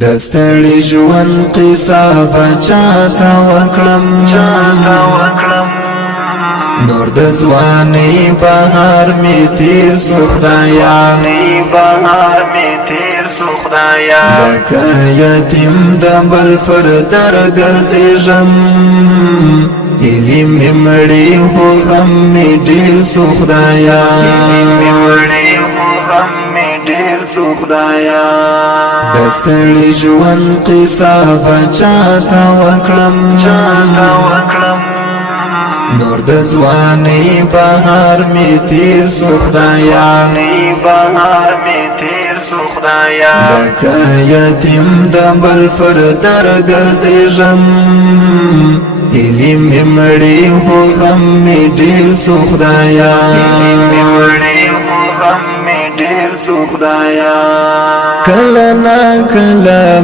دستړي ژوند قصه بچاته وکړم نور د ځواني بهار می تیر سو خدایا لکه یتیم د بل پر در ګرځېږم هیلې مې مړې خو غم مې ډېر سو خدایا دستړي ژوند قصه بچاته وکړم نور د ځواني بهار می تیر سو خدایا لکه یتیم د بل پر در ګرځېږم هیلې مې مړې خو غم مې ډېر سو خدایا کله نا کله